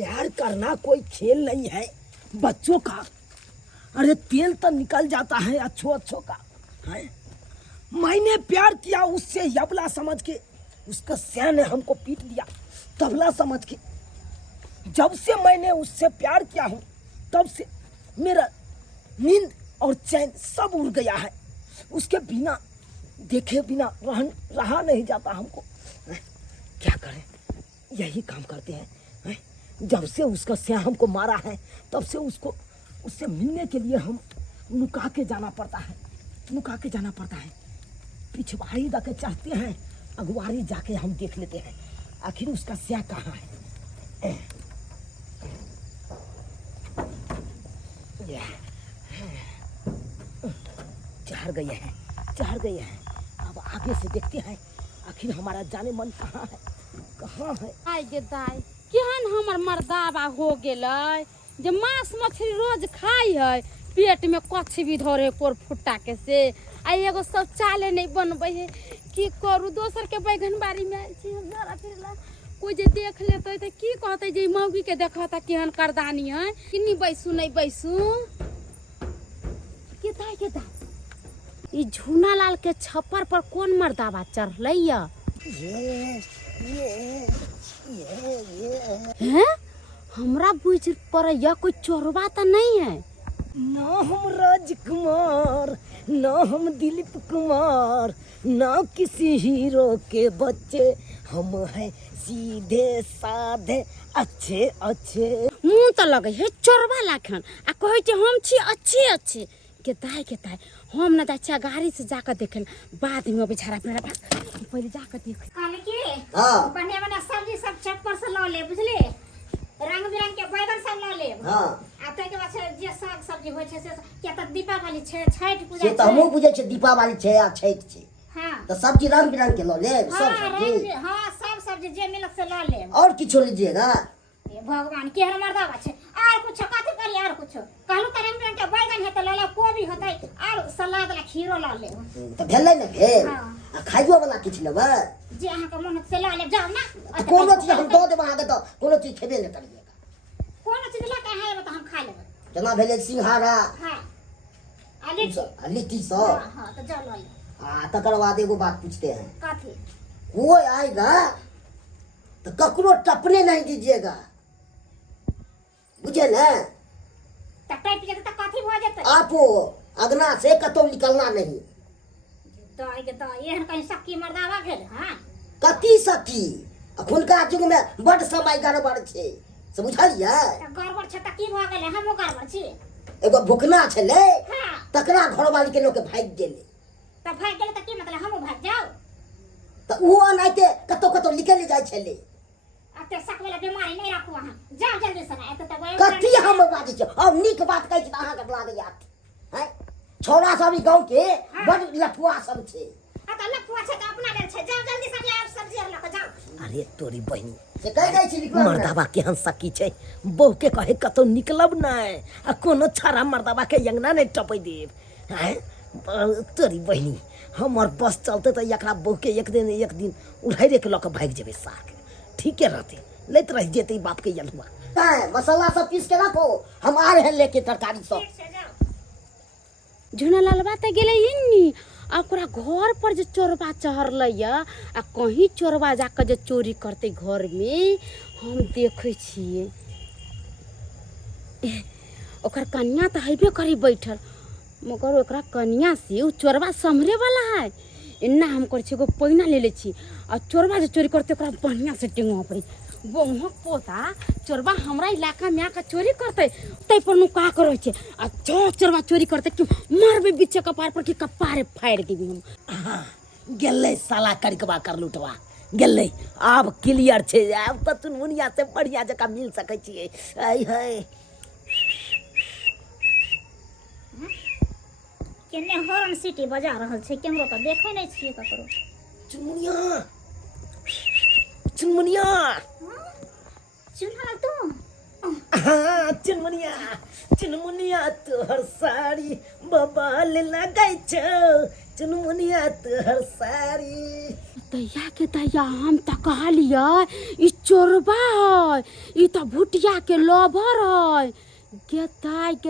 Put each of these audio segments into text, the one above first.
प्यार करना कोई खेल नहीं है बच्चों का। अरे तेल तो निकल जाता है अच्छो का है। मैंने प्यार किया उससे यबला समझ के, उसका सैन ने हमको पीट दिया तबला समझ के। जब से मैंने उससे प्यार किया हूँ तब से मेरा नींद और चैन सब उड़ गया है। उसके बिना देखे बिना रहा नहीं जाता हमको। क्या करें, यही काम करते हैं। जब से उसका सैन हमको मारा है तब से उससे मिलने के लिए हम नुका के जाना पड़ता है। पिछवाड़ी जाके चढ़ते हैं, अगवारी जाके हम देख लेते हैं आखिर उसका सैन कहाँ है। चढ़ गए हैं। अब आगे से देखते हैं आखिर हमारा जाने मन कहाँ है। आइ गे दाई केहन हमर मर्दावा हो गेलै जे मांस मछली रोज खाई है, पेट में कछ भी धरे कोर फुट्टा के से आ एगो शौचालय नहीं बनबै है। की करू, दोसर के बैगन बाड़ी में आयल छी हम जरा फिरला, कोई जे देख लेते तो की कहते जे मौगी के देखता केहन करदानी है कि बैसू नहीं बैसू। के दाई ई झूना लाल के छप्पर पर कौन मर्दावा चढ़लै या? हैं? हमरा बुझ पर या कोई चोरवा तो नहीं है। ना हम राजकुमार, ना हम दिलीप कुमार, ना किसी हीरो के बच्चे, हम हैं सीधे साधे अच्छे। मुँह तो लगे है चोरवा लाखन आ कहे छे हम छी अच्छे। के ताई हम ना जा गाड़ी से जाकर देखे बाद में बेचारा मेरा पहले जाकर देख काले के हां बढ़िया सब्जी सब चक्कर से ला ले, बुझले? रंग बिरंग के बैगन सब ला ले। हां आ तै के बाद जे साग सब्जी होय छे से के त दीपावली छे, छठ पूजा छे, त हमहु बुझे छे दीपावली छे आ छठ छे। हां त सब्जी रंग बिरंग के ला ले, सब सब्जी। हां सब सब्जी जे मिलत से ला ले। और किछो लीजिएगा? ये भगवान केहन मर्दावा छे। और कुछ कथि करी, और कुछ कहलु त रंग बिरंग के बैगन है त ला ले, कोबी होतै और सलाद ला खीरो ला ले। त भेलै न भेल। आ खाइयो वाला किछ लेबै जे अहाँ के मन से ला ले, जाओ ना। कोनो चीज हम दो देब अहाँ के, त कोनो चीज खेबे न करिएगा। कोनो चीज ला के है त हम खा लेबै। जना भेले सिंघाड़ा। हां लिट्टी सब। हां तो जाओ ला ले। तकर बाद एगो बात पूछते हैं। कथि? कोई आएगा तो ककरो टपने नहीं दीजिएगा, बुझे ना? टप के त कथि भ जेतै? आप अगना से कतौ निकलना नहीं। दाई के दाई एहन कहीं सकी मर्दावा भेल। हां कथी सकी, अखुनका युग में बड़ समय गड़बड़ छे, से बुझलियै? त गड़बड़ छ त की भ गेलै? हमो गड़बड़ छी। एगो भुखना छले, हां तकरा घरवाली के लोग के भाग गेले। त भाग गेलै त की मतलब हमो भाग जाओ? त वो अनाइते कतौ निकल जाय छले। अते सक वाला बीमारी नहीं राखू अहाँ, जाओ जल्दी से। एत त गए कथी हम बाजै छी? अब नीक बात कहै छी त अहाँ के लागे यात है। छोरा सब ई गांव के बड़ लफुआ सब छे। आ त लफुआ छ त अपना लेल छ, जाओ जल्दी से ले सब्जी ल के जाओ। अरे तोरी बहिनी से कह जाइ छी मर्दावा केहन सकी छै, बहू के कहे कतौ निकलब नहीं आ कोनो छारा मर्दावा के अंगना नहीं टपै देब हैं। तोरी बहिनी हमर बस चलते तो एकरा बहू के एक दिन उड़ाइरे के लक भाग जेबे साग, ठीके रहते, लेत रह जेते बाप के यलुआ। मसाला सब पीस के रखो, हम आ रहे लेके तरकारी सब। झुना लालबा त गेलै इन्नी आ ओकरा घर पर जे चोरबा चढ़लै या आ कहीं चोरबा जाकर जे चोरी करते घर में हम देखे छिए। ओकर कन्या त हइबे करी बैठल, मगर ओकरा कन्या से उ चोरबा संभरे वाला है। इन्ना हम कर छी एगो पैना ले ले छी आ चोरबा जे चोरी करते ओकरा बढ़िया से टेंगवा पड़ी। बहु पोता चोरबा हमरा इलाका में आकर चोरी करते तै पर नुका के रह छे आ चोरबा चोरी करते कि मारबे बीचे कपार पर कि कपारे फाड़ देबी हम। गेलै साला करकबा कर लुटवा गेलै, अब क्लियर छे। अब त चुनमुनिया से बढ़िया जका मिल सकै छियै। आई है केने हॉर्न सिटी बजा रहल छै, केमरो त देखै नै छियै ककरो। चुनमुनिया चुनल तू? हाँ चुनमुनिया तोहर साड़ी बबाल लगै छौ, चुनमुनिया तोहर साड़ी दैया के दैया हम तो कहलिए ई चोरबा है, ई तो भुटिया के लोभर है। गे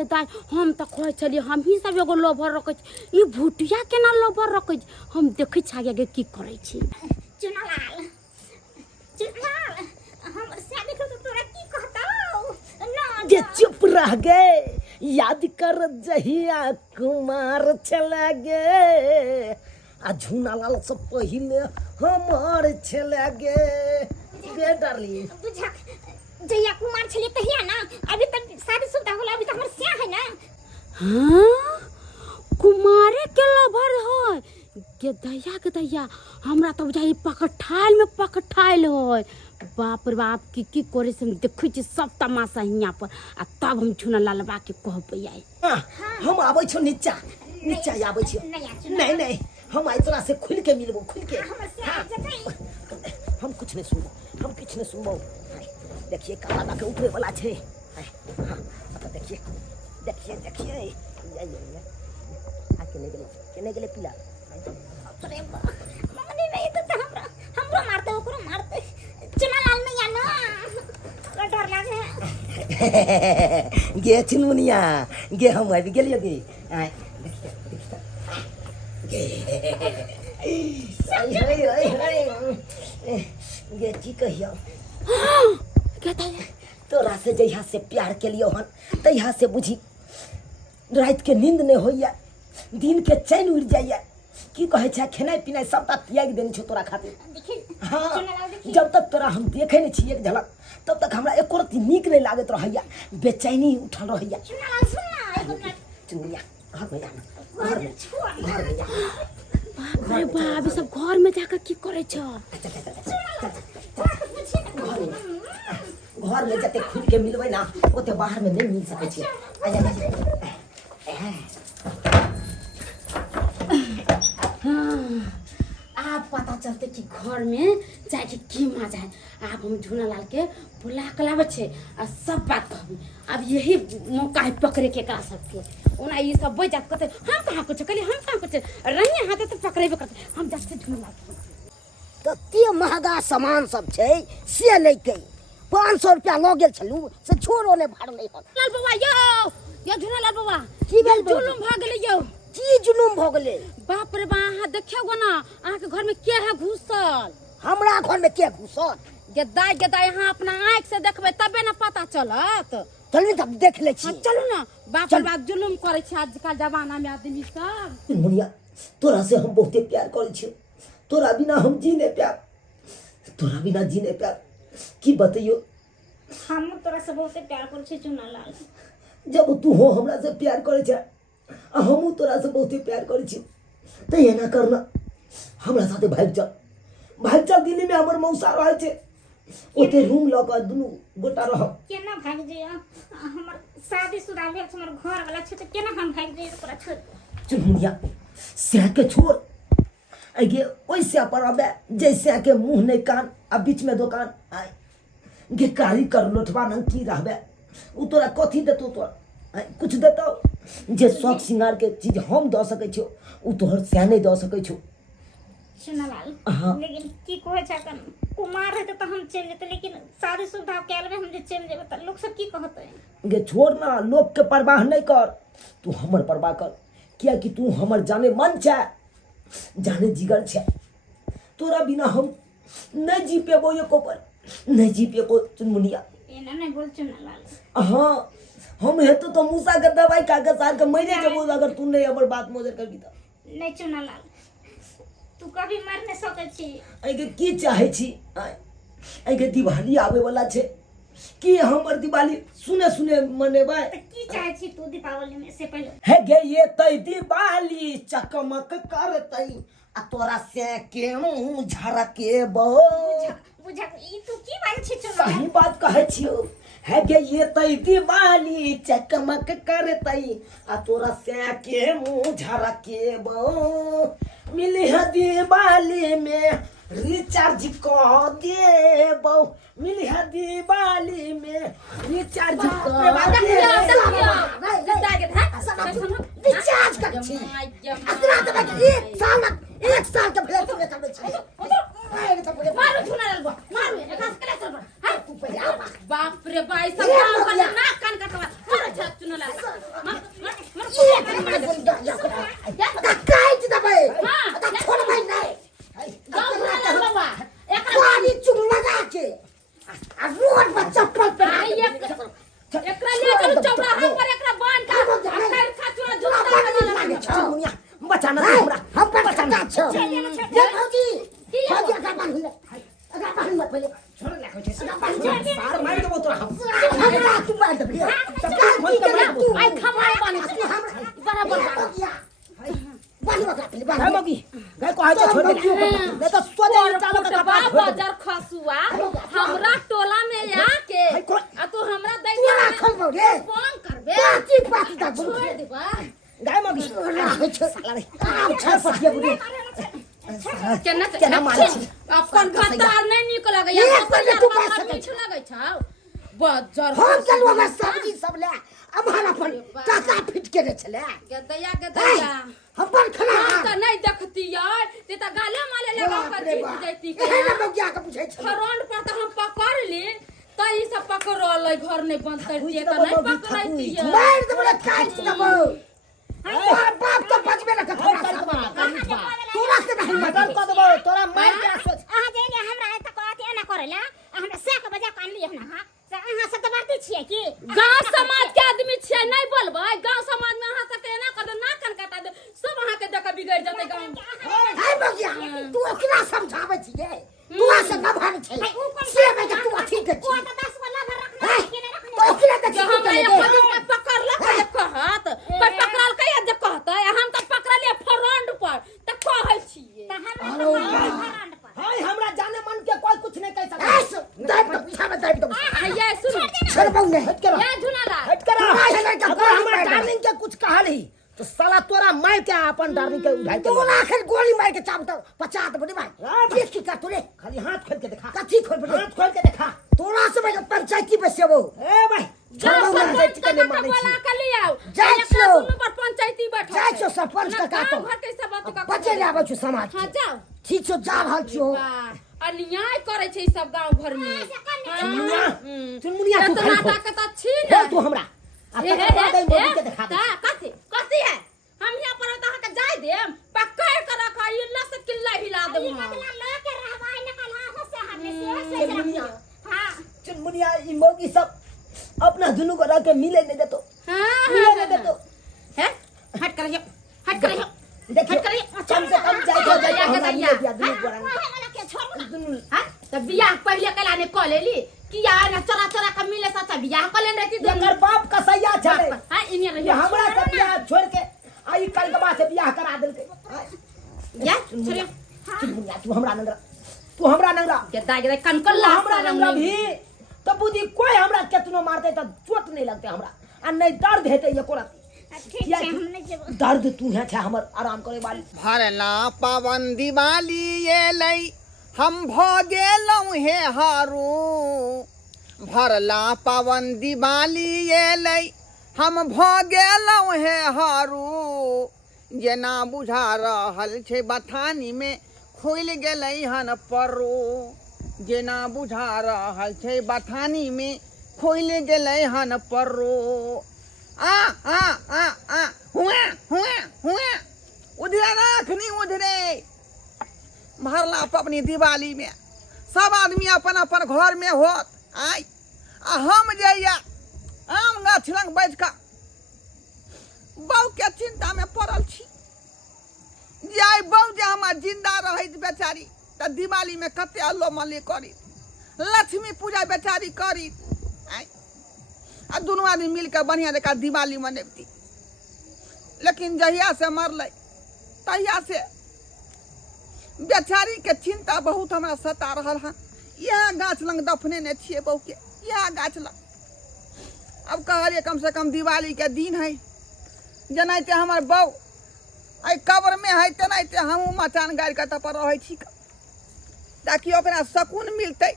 दाई हम तो कहे छलिए हम ही सब एगो लोभर रखे ई भुटिया के ना लोभर रखे। हम देखे छागे गे की करे छी। चुनालाल हम शादी कर तो तोरा की कहतौ ना जे चुप रह गए, याद कर जहिया कुमार चला गे, आ झूनालाल से पहले हमार चला गे डार्लिंग। बुझा जहिया कुमार छलिए तहिया ना, अभी तक शादी शुदा होला, अभी तक हमर सिया है ना। हाँ कुमारे के लोभर है। गे दैया हमरा तो बुझाई पकठाइल में पकठाइल है। बाप रे बाप की करे से हम देखै छी सब तमाशा हियां पर, आ तब हम झूनालालबा के कहबै आई। हम आबै छौ नीचा आबै छौ। नहीं हम आई तोरा से खुल के मिलबो, खुल के। हम कुछ नहीं सुनबो। देखिए काला के ऊपरे वाला छे। हां देखिए केने गेले पिला। अरे मने नहीं तो हमरो मारते ओकरो मारते। चुनालाल नहीं आना डर लागे। गे चुनमुनिया गे हम आबि गेलिए गे। गे की कहियो तोरा से जहिया से प्यार के लियो हन तहिया से बुझी रात के नींद नहीं होइया, दिन के चैन उड़ जाइया। की कहे छै खेनाइ पिनाइ सबटा त्याग देने छौ तोरा खातिर। हाँ जब तक तोरा हम देखे नहीं छी एक झलक, तब तक हमरा एको रत्ती नीक नहीं लागत रहैया, बेचैनी उठल रहैया। चुनिया घर में आना, घर में बाप रे बाप सब घर में जाकर की करे छ। घर में जते खुद के मिलबै ना ओते बाहर में नहीं मिल सकै छै। आप पता चलते कि घर में जाके की मजा है। आप हम झूनालाल के बुला के लाबे छे आ सब बात कहबी। अब यही मौका है पकड़े के का सबके। ओना ये सब बज जात कहते हम कहां कुछ कहली, हम कहां कुछ रंगे हाथे तो पकड़ेबे करते। हम जस्ते झूनालाल तते महंगा सामान सब छै से नहीं कई 500 रुपया ल गेल छलू से छोरो ने भाड़ नहीं हन। लाल बाबा यो झूनालाल बाबा की भेल जुलुम भ गेलै यो। की जुलुम भ गेलै? बाप रे बा अहाँ देखियो गो ना अहाँ के घर में के है घुसल। हमरा घर में के घुसल? गदाई अहाँ अपना आँख से देखबे तबे ना पता चलत। चलू तब देख ले छी। चलू ना बाप रे बाप जुलुम करे छै आजकल जमाना में आदमी सब। मुनिया तोरा से हम बहुते प्यार करे छी, तोरा बिना हम जी नहीं प्यार। की बतइयो हम तोरा से बहुते प्यार कर छी चुनालाल। जब तू हो हमरा से प्यार करे छ आ हमहू तोरा से बहुते प्यार करे छी, त एना करना हमरा साथे भाग चल दिल्ली में हमर मौसा रहे छे, ओते रूम ल के दुनु गोटा रह। केना भाग जइया? हमर शादीशुदा भेल छै, हमर घर वाला छै, त केना हम भाग जइया तोरा छोड़? चुनिया से के छोड़ आगे ओइसे पर अबे जैसे के मुंह नहीं कान आ बीच में दुकान आए गे कारी कर लोटवा न की रहबे। उ तोरा कथी देतो? तोरा कुछ देतो जे शौक सिंगार के चीज हम द सकै छौ उ तोहर से नहीं द सकै छौ। चुनालाल लेकिन की कहे छै कन कुमार रहते त हम चल जेते, लेकिन शादीशुदा कैल में हम जे चल जेबे त लोग सब की कहते? गे छोड़ ना, लोग के परवाह नहीं कर, तू हमर परवाह कर, किया कि तू हमर जाने मन छै, जाने जिगर छै। तोरा बिना हम नहीं जी पेबो, एको पर नहीं जी पेबो। चुनमुनिया एना नहीं बोल चुनालाल। हाँ हम हेतु तो मूसा के दवाई खा के सार के मरे जबो अगर तू नहीं हमर बात मोजर करबी त। नहीं चुनालाल तू कभी मर नहीं सकै छी। आगे की चाहे छी? आगे दिवाली आवे वाला छे कि हमर दिवाली सुने मनेबे? त की चाहे छी तू दीपावली में से पहले? हे गे ये तई दिवाली चकमक करतई आ तोरा से केहू झरकेबो। बुझा ई तू की बात छी चुनालाल? सही बात कहे छियो। है गे ये तई दिवाली चकमक करतई आ तोरा से केहू झरकेबो। मिली है दिवाली में रिचार्ज कर देबो, मिली है दिवाली में रिचार्ज कर रिचार्ज कर छी। एक साल के भले सब गांव का नाक कान कटवा मार झक चुन ला काट दबे हां छोड़ भाई नहीं गांव का बाबा पानी चुन लगा के आ रोड पर चप्पल पे एकरा ले कर चौराहा पर एकरा बांध का खैर खाचुरा जुता मुनिया बचाना हमरा हम पे बचाना ये भौजी का बांध ले अगर बांध मत पहले छोड़ ले कोई सार मार देबो तोरा हमरा तू मार दे तू आई खमाए बानी बराबर बांध मत पहले बांध मगी गए को आके छोड़ दे मैं तो सोचे चालो का बाजार खसुआ हमरा टोला में आके आ तू हमरा दे तू राखल बो रे फोन करबे पाती दा छोड़ देबा गाय मगी साला रे छर पटिया बुरी केना मारे अपन भत्ता नहीं निक लगे या तो मीठ लगे छ बाजार हम चलवा बस सब्जी सब ले हमारा अपन टाका फिट के रे छले गदया अपन खाना त नहीं देखती यार ते त गाले माले लगा कर जीत जैती के एहे लोग क्या के पूछै छ फ्रंट पर त हम पकड़ ली त ई सब पकड़ल घर नहीं बंद कर दिए त नहीं पकड़ती है मार दे बोले काट दबो तोरा बाप तो बचबे न कर तू रख दे नहीं मदद कर दबो तोरा मार के सोच अहाँ जे हमरा त कहत एना करेला हमरा से के बजा कान लिए ना हां से अहाँ सब त बात छिए की गांव समाज के आदमी छिए नहीं बोलबै गांव समाज में अहाँ सब एना कर दे ना कन काटा दे सब अहाँ के देख बिगड़ जते गांव हाय बगिया तू ओकरा समझाबै छिए तू से न भाग छै से में तू अथी के ओ त 10 वाला भर रखना के नहीं रखना तो ओकरा देख हम अपन पकड़ला के कहत पर पकड़ल के जे कहत हम त पकड़लिए फ्रंट पर त कहै छिए त हम हाय हमरा जाने मन के कोई कुछ नहीं कह सकता दाब तो पीछा में दाब तो ये सुन छोड़ नहीं हट कर ये झुनाला हट कर अगर हमरा डार्लिंग के कुछ कहा नहीं तो साला तोरा मार के अपन डार्लिंग के उठाई के तू आखिर गोली मार के चाप तो 50 बड़ी भाई देख की का तोरे खाली हाथ खोल के दिखा कथी खोल बड़ी हाथ खोल के दिखा तोरा से मैं पंचायती पे सेबो ए भाई जा सरपंच का बोला के ले आओ जाय छो दुनु पर पंचायती बैठो जाय छो सरपंच का तो घर के सब बात का बचे ले आबो छ समाज हां जाओ ठीक छो जा रहल छो अन्याय करे छै ई सब गांव घर में चुनमुनिया तू इतना ताकत अच्छी है ना तू हमरा अब तक दे मोदी के दिखा दे कथी है हम यहां पर त के जाय देम पकड़ के रखा इल्ला से किल्ला हिला देम बदला लो के रहबाई न कल हां से हमें से चुनमुनिया हां चुनमुनिया ई मोगी सब अपना दुनु को रख के मिले नहीं देतो हां मिले नहीं देतो है हट कर देखिए कम से कम जाए दिया दुनु को के छोड़ दुनु हां त बियाह पहले कला ने क लेली किया ना चरा चरा के मिले सच्चा बियाह क लेन रहती जंगर बाप कसैया छले हां इने रही हमरा से बियाह छोड़ के आई कल के बाद से बियाह करा देलके या छोरे चुनमुनिया तू हमरा नंगरा के दाई कनकल हमरा नंगरा भी तो बुद्धि कोई हमरा केतनो मारते त चोट नहीं लगते हमरा आ नहीं दर्द हेते एको रात ठीक है हम नहीं जेब दर्द तू है हमर आराम करे वाली भरला पवन दिवाली ये लई हम भ गेलौं हे हारू भरला पवन दिवाली ये लई हम भ गेलौं हे हारू जेना बुझा रहल छै बथानी में खोल गेलै हन परो जेना बुझा रहल छै बथानी में खोल गेलै हन परो आ आ आ आ हुआ हुआ हुआ उधरे राखनी उधरे भरला पबनी दिवाली में सब आदमी अपन अपन घर में होत आई आ हम जइया आम गाछ लंग बैठ का बहू के चिंता में पड़ल छी जाय बहू जे हमार जिंदा रहित बेचारी त दिवाली में कते अल्लो मल्ली करी लक्ष्मी पूजा बेचारी करी आई आ दोनों आदमी मिलकर बढ़िया जगह दिवाली मनेबती लेकिन जहिया से मरल तहिया से बेचारी के चिंता बहुत हमरा सता रहल हन यह गाछ लंग दफने ने छिए बहू के यह गाछ लंग अब कहलिए कम से कम दिवाली के दिन है जनाते हमार बहू आई कब्र में है तेनाते हमहूँ मचान गाड़ के तब रहे छी ताकि ओकरा सकून मिलते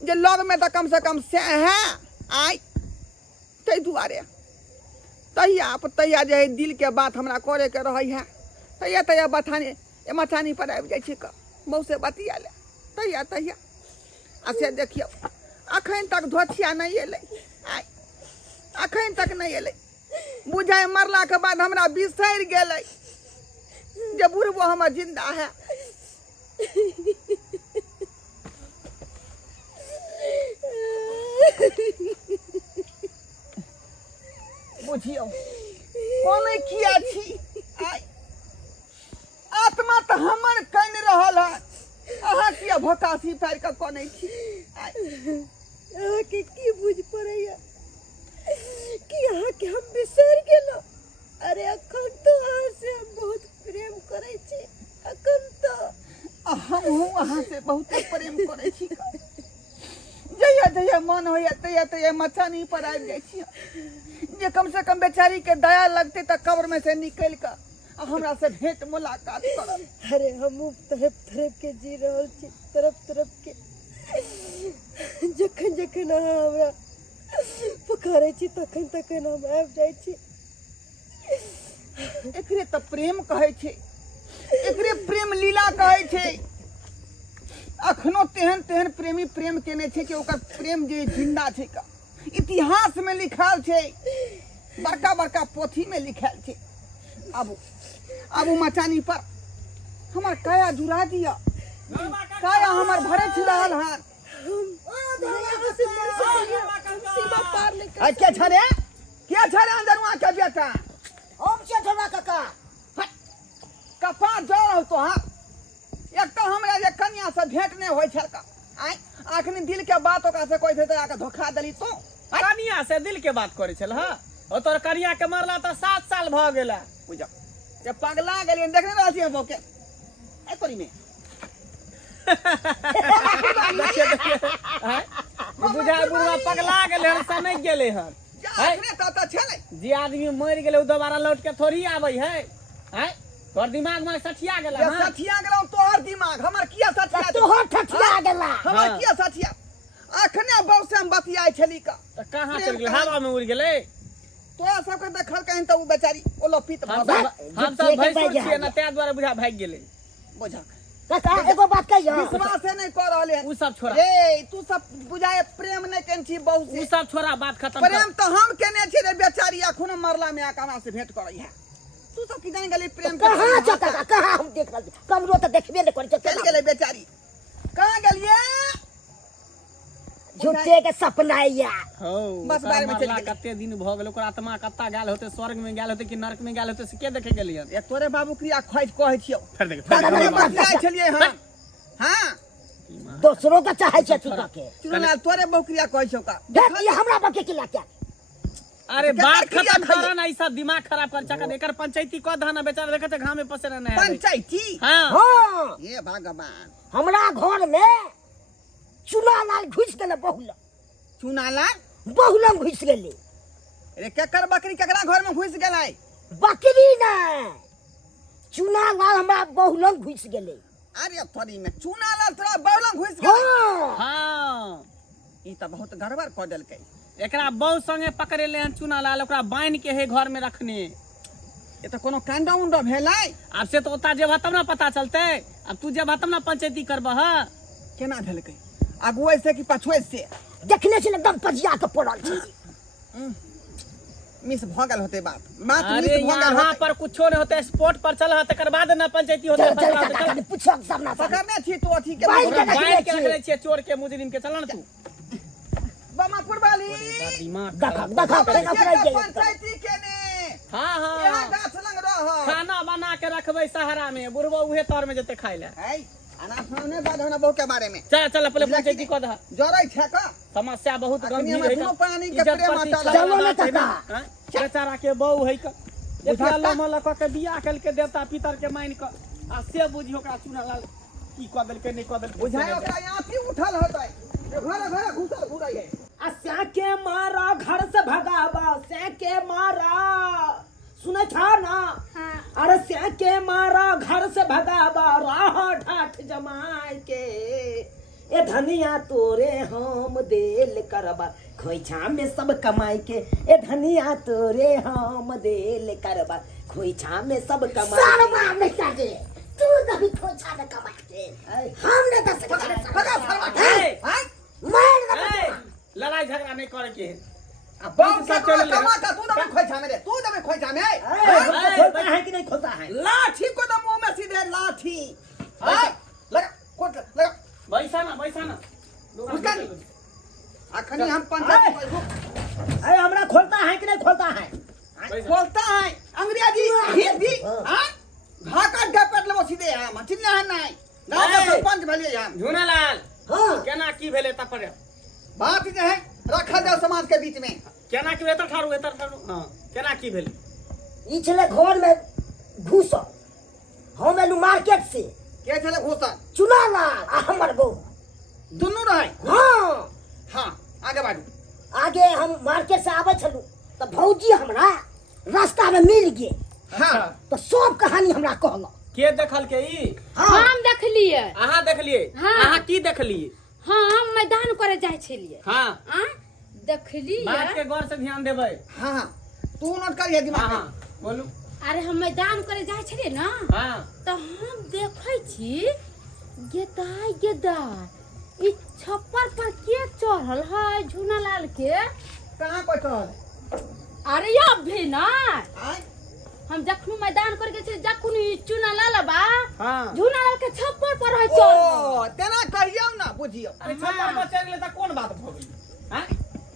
जे लग में तो कम से कम से है आई तै दुआरे तहिया जे दिल के बात हमरा करे के रही है तहिया बथानी मचानी पर आबि जाइ छै बहु से बतिया ले तहिया आ से देखियो अखन तक धोथिया नहीं एलै आई अखन तक नहीं एलै। बुझाय मरला के बाद हमरा बिसरि गेलै जे बुढ़बो हमर जिंदा है। बुझियौ कोने किया छी आइ आत्मा तो हमर कन रहल है। अहाँ किया भोकासी पार के कोने छी आइ अहाँ के की बुझ पड़ैया कि अहाँ के हम बिसर गेलो। अरे अखन तो अहाँ से हम बहुत प्रेम करे छी। अखन तो हम अहाँ से बहुत प्रेम करे छी। जहिया जहिया मन होइया तहिया तहिया मचानी पर आबि जाइ छी जे कम से कम बेचारी के दया लगते तो कब्र में से निकल कर हमरा से भेंट मुलाकात करब। अरे हम तरफ तरफ के जी रहल छी, तरफ तरफ के। जखन जखन अहाँ हमरा पुकारे छी तखन तखन हम आबि जाइ छी। एकरे तो प्रेम कहे छै, एकरे प्रेम लीला कहे छै। अखनो तेहन तेहन प्रेमी प्रेम केने छै कि ओकर प्रेम जे जिंदा छै का इतिहास में लिखल छै, बड़का बड़का पोथी में लिखल छै। आबू मचानी पर हमर काया जुड़ा दिया। काया हमर भरे छी रहल हन। क्या छरे अंदरुआ के बेटा हम से धोना काका कपा जड़ तो हाँ एक तो हमरा जे कन्या से भेंट नहीं होय छल का आइ आखनी दिल के बात ओकरा से कोई थे तो आके धोखा देली तो कनिया से दिल के बात करे छल। हां ओ तोर कनिया के मरला तो 7 साल भ गेला। बुझा जे पगला गेली देखने रहल छी हम के ए तोरी में बुझा बुढ़वा पगला गेले हन सनक गेले हन। आखने तो छले जे आदमी मर गेले उ दोबारा लौट के थोड़ी आबै है। हैं तोर दिमाग में सठिया गेला। हां सठिया गेलौ तोहर दिमाग हमर किया सठिया तोहर ठठिया गेला हमर किया सठिया। अखने बहु से हम बतियाई छली का त कहां चल गेल हवा में उड़ गेले। तोरा सब के देखल कहीं तो उ बेचारी ओलोपित हम सब भैंसुर छिए न ते द्वारा बुझा भाग गेले। बुझा काका एगो बात कहियो विश्वास नहीं कर रहले उ सब छोड़ा ए तू सब बुझाए प्रेम नहीं केन छी बहु से उ सब छोड़ा बात खत्म प्रेम तो हम केने छी रे बेचारी अखनो मरला में आके हमरा से भेंट करई है। तू सब की जान गेली प्रेम कहां छ काका कहां हम देख रहल छी कमरो तो देखबे नहीं करै छ। चल गेले बेचारी कहां गेलिए झूठे के सपना या हो बस बारे में चल गेल। कते दिन भ गेल ओकर आत्मा कत्ता गेल होते स्वर्ग में गेल होते कि नरक में गेल होते से के देखे गेली हन। ए तोरे बाबू क्रिया खोज कहै छियौ फिर देख बतियाई छलिए हां हां दूसरों का चाहे छ तू के चुना तोरे बाबू क्रिया कहै छौ का देख ये हमरा बके के क्या अरे बात केकर खत्म क्रिया कर ना ई सब दिमाग खराब कर चका एकर पंचायती क धाना बेचारा देखत घाम में पसे रहना है। पंचायती हां हां ये भगवान हमरा घर में चुना लाल घुस गेले बहुला चुनाला बहुलम घुस गेले। रे केकर बकरी केकरा घर में घुस गेलै बकरी ना चुना लाल हमरा बहुलम घुस गेले। अरे थोड़ी में चुनाला तोरा बौलम घुस गेलै। हां हां ई त बहुत गड़बड़ क देलकै। एकरा बहु संगे पकड़े ले हन चुना लाल ओकरा बांध के है घर में रखने। ये तो कोनो कांडा उंडा भेलै अब से तो ओता जेबा तब ना पता चलते। अब तू जेबा तब ना पंचायती करबह। केना भेलकै अगुए से कि पछुए से देखने से एकदम पजिया के पड़ल छी। मिस भ गेल होते बात बात मिस अरे भ गेल यहाँ होते। पर कुछो नहीं होते स्पॉट पर चल तकर बाद ना पंचायती होते। चल चल काका पूछो सब ना पकड़ने छी तो अथी के बाइक के बांध के रखले छिए चोर के मुजरिम के चल ना तू। बमापुर वाली दिमाग देखा देखा पंचायती केने हां यहाँ हां गाछ लंग रह खाना बना के रखबे सहारा में बुढ़वा उहे तौर में जते खाइ ले। है अना सामने बाधना बहु के बारे में चल चल पहले पंचायती क दा। जरै छै का समस्या बहुत अखनी गंभीर हमर है। दुनू प्राणी के प्रेम हटा चलो ना काका बेचारा के बहु है का एकरा लमल क के बियाह कल के देवता पितर के मान क आ से बुझियो ओकरा चुना लाल की क देल के नहीं क देल बुझाय ओकरा यहाँ की उठल होतै घर घर घुसल घुरै है। अस्या के मारा घर से भगावा से के मारा सुने था ना। हाँ अरे से के मारा घर से भगावा राह ठाठ जमाए के ए धनिया तोरे हम देल करबा खोइछा में सब कमाई के ए धनिया तोरे हम देल करबा खोइछा में सब कमाई सरवा में काटे तू नहीं खोचा में कमाते हमने 10 पकड़ सरवा ए, हां मार ए, लड़ाई झगड़ा नहीं करे के है। बहुत क्या कमाता तू दबे खोइछा में रे तू दबे खोइछा में हमको खोलता है कि नहीं खोलता है? लाठी को तो मुंह में सीधे लाठी लगा कोट लगा बैसा ना उसका अखनी हम पंचायत अरे हमरा खोलता है कि नहीं खोलता है? बोलता है अंग्रेजी हिंदी हां भाका डपट लो सीधे हम चिन्ह है नहीं गांव का सरपंच भले हम झूनालाल हाँ केना की भेले त पर बात जो है रखा जाओ समाज के बीच में केना की वेतर ठारू हां केना की भेले ई चले घर में घुस हम एलू मार्केट से के चले घोषण चुना ला हमर बहू दोनों रहे हाँ हां आगे बढ़ो आगे हम मार्केट से आवे छलू तो भौजी हमरा रास्ता में मिल गए हां तो सब कहानी हमरा कहल के देखल के ई हम देखलिए अहाँ देखलिए हाँ। अहाँ की देखलिए हम मैदान करे जाय छलिए हां आ देखलिए बात के गौर से ध्यान देबै हां तू नोट करिए दिमाग हां में बोलू अरे हम मैदान करे जाय छलिए ना हां तो हम देखै छी गेदाय ई छप्पर पर के चढ़ल है झूनालाल के कहां कोई तो अरे अब भी ना आय हम जखनु मैदान कर के जखनु ई चूनालाल बा हां झूनालाल के छप्पर पर है चढ़ल ओ तेना कहियो ना बुझियो अरे छप्पर पर चढ़ गेले त कोन बात भ गेलै हां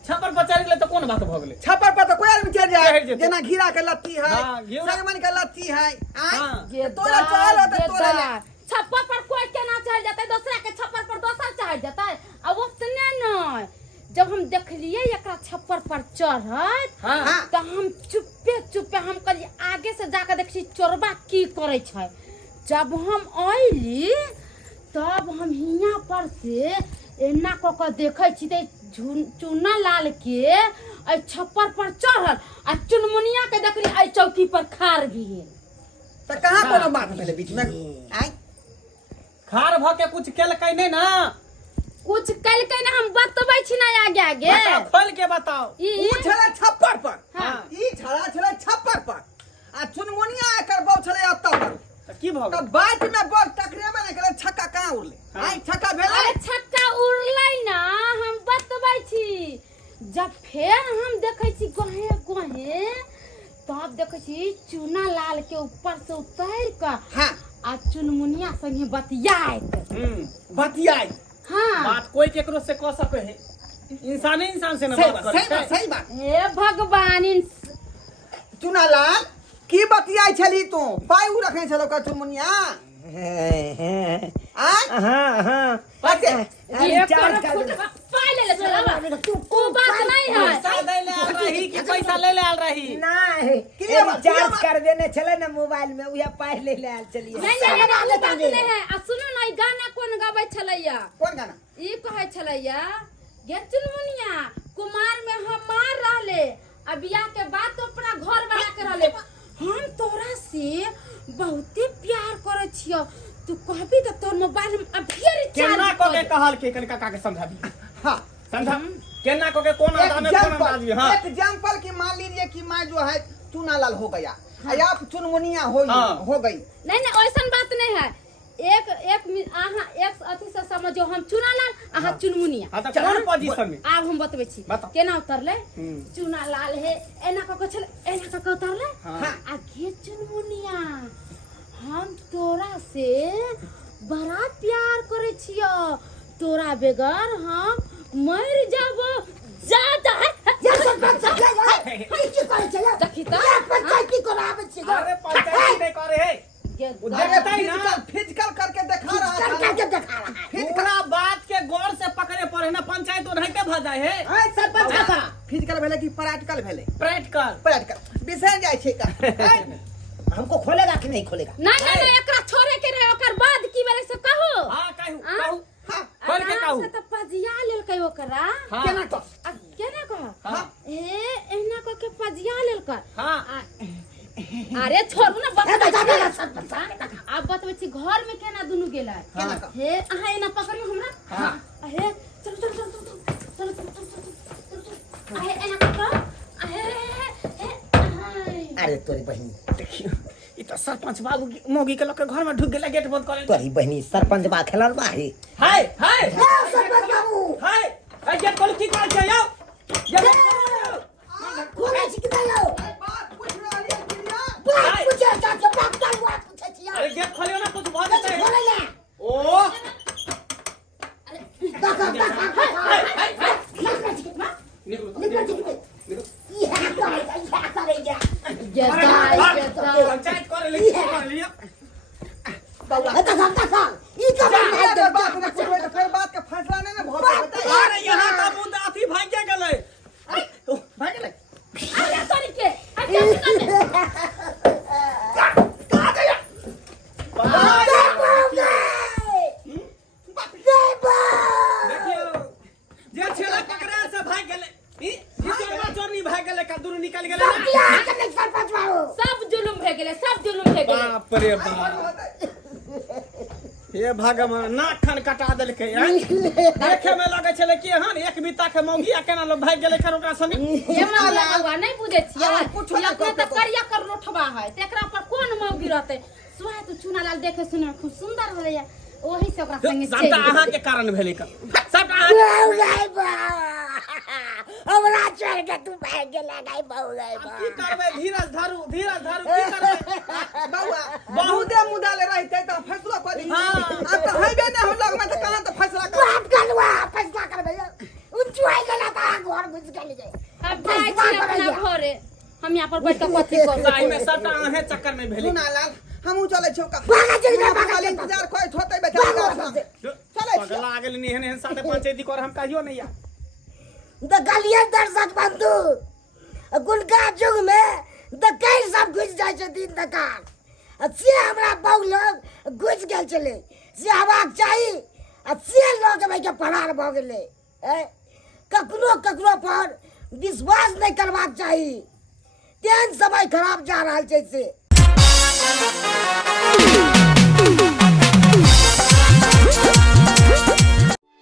छप्पर पर चढ़ गेले त कोन बात भ गेलै छप्पर पर तो कोई आदमी चढ़ चढ़ जाए जेतै। जेना घीरा के लत्ती है हाँ, घिउरा- संगमन के लत्ती है आय हां तोरा चढ़ल हो तो तोरा ले। छप्पर पर कोई केना चढ़ जाता है दूसरा के छप्पर पर दूसरा चढ़ जाता है अब उतने न जब हम देखलिए एकरा छप्पर पर चढ़त हां तो हम चुपे हम कहलिए आगे से जाकर देखी चोरबा की करे छै जब हम आइली तब हम हिया पर से एना क के देखे छी ते चूनालाल के आई छप्पर पर चढ़ल आ चुनमुनिया के देखली आई चौकी पर खार गेल तो कहां कोनो बात भेले बीच में आय खार भ के कुछ केलकै नै ना कुछ कलकै ना हम बतबै छी ना आगे बताओ, खोल के बताओ ई ऊ छले छप्पर पर हाँ। ई छड़ा छले छप्पर पर आ चुनमुनिया एकर बहु छले अत्ता पर त की भ तो गेलै बात में बॉल टकरेबे न करे छक्का कहां उड़ले हाँ। आय छक्का भेले अरे छक्का उड़लै ना हम बतबै छी जब फेर हम देखै छी गहे तब देखै छी चूनालाल के ऊपर से उतर के हां आ चुनमुनिया संगे बतियाइत बतियाई हाँ बात कोई केकरो से कह सके है इंसान से ना बात करे सही बात हे भगवान चुनालाल की बतियाई छली तू पाई उ रखे छलो का चुनमुनिया आय हाँ हाँ पते ये पर फुट पाई ले चला तू बात नहीं है पैसा दे ले आल रही कि पैसा ले आल रही नहीं किलियर बात, रिचार्ज किलियर बात। कर देने चले ना मोबाइल में उहे पाई ले ले आल चलिए नहीं बात नहीं है आ सुनो ना ई गाना कोन गाबै छलैया कौन गाना ई कहै छलैया गे चुनमुनिया कुमार में हम मार रहले अब बियाह के बाद तो अपना घर बना के रहले हम तोरा से बहुते प्यार करे छियो तू कहबी तो तोर मोबाइल में अभी केना रिचार्ज को के कहल के कनिका का के समझाबी हां समझा केना को के कोन आदमी में कोन अंदाज हां एग्जांपल की मान लीजिए कि मैं जो है चुनालाल हो गया आप चुनमुनिया हो हाँ। हो गई नहीं वैसन बात नहीं है एक अथी से समझो हम चुनालाल आहा चुनमुनिया हां त कोन पोजीशन में आब हम बतबै छी बताओ। केना उतरले चुनालाल हे एना क के छले एना क के उतरले हाँ। आ गे चुनमुनिया हम तोरा से बड़ा प्यार करे छियो तोरा बेगर हम मर जाबो जा ये सब बात सब ले ये की करे चले देखी त ये पंचायत की करावे छी अरे पंचायत नहीं करे है देखता ही ना फिजिकल करके दिखा रहा करके था के दिखा रहा है पूरा बात के गौर से पकड़े पड़े ना पंचायत तो नहीं के भ जाए है हां सरपंच का फिजिकल भेले कि प्रैक्टिकल भेले प्रैक्टिकल प्रैक्टिकल बिसर जाय छै का हमको खोलेगा कि नहीं खोलेगा नहीं एकरा छोड़े के रहे ओकर बाद की बेरे से कहो हां कहू हाँ? कहू खोल के आराम कहू से त पजिया लेल कई ओकरा हाँ। केना तो आ केना कह हाँ। ए एना क के पजिया लेल कर हां अरे छोड़ू ना ए बता दादा दादा सरपंच आप बतबै छी घर में केना दुनु गेला केना का हे अहाँ एना पकड़ियो हमरा हाँ। हे चलो आहे एना पकड़ आहे अरे तोरी बहनी देखियो ई त सरपंच बाबू मोगी के लोग के घर में ढुक गेला गेट बंद करे तोरी बहनी सरपंच बा खेलल बा है हाय हाय सरपंच बाबू हाय हाय गेट खोल की करे छै यो यह करेगा पंचायत करे ले कर लिया ई का बात ना कोई तो फिर बात का फैसला नहीं ना बहुत अरे यहाँ का मुद्दा अथी भाग गेलै भाग गेलै अरे सॉरी के देखियो जे छेला पकड़ा से भाग गेलै ई चोरवा चोरनी भाग गेलै का दूर निकल गेलै सब जुलुम भे गेलै सब जुलुम भे गेलै बाप रे बाप हे भगवान नाक खन कटा देलकै देखे में लगे छले कि हन एक बीता के मौगिया केना लोग भाग गेलै खर ओकरा संगे एमा लागवा नहीं बुझे छियै लगने त करिया कर रोठबा है तेकरा पर कोन मौगी रहतै सुहा तो चुनालाल देखे सुने खूब सुंदर होलै ओही से ओकरा संगे सबटा अहाँ के कारण भेलै का सबटा अहाँ हमरा चल के तू भाग गेला गाय बहु गई की करबै धीरज धरू की करबै बउआ बहुते मुद्दा ले रहते तो फैसला कर हां अब तो हैबे नहीं हम लोग में तो कहां तो फैसला कर बात करवा फैसला करबे उचुआई गेला त घर घुस गेल जे अब जाय छी अपना घरे हम यहाँ पर बैठ के कथी करब साई में सबटा अहे चक्कर में भेलै सुना लाल हमहू चले छौ का भागा चल जा भागा खाली इंतजार कोई होतै बेचारा चले पगला गेल नी हेन साथे पंचायती कर हम कहियो नहीं या द गलिया दर्शक बंधु गुलका जुग में द कई सब घुस जाय छथिन दुकान से हमरा बहु लोग घुस गेल छले से हवाक चाही से लोग भाई के फरार भ गेले ककरो पर विश्वास नहीं करबाक चाही तेहन समय खराब जा रहल छै से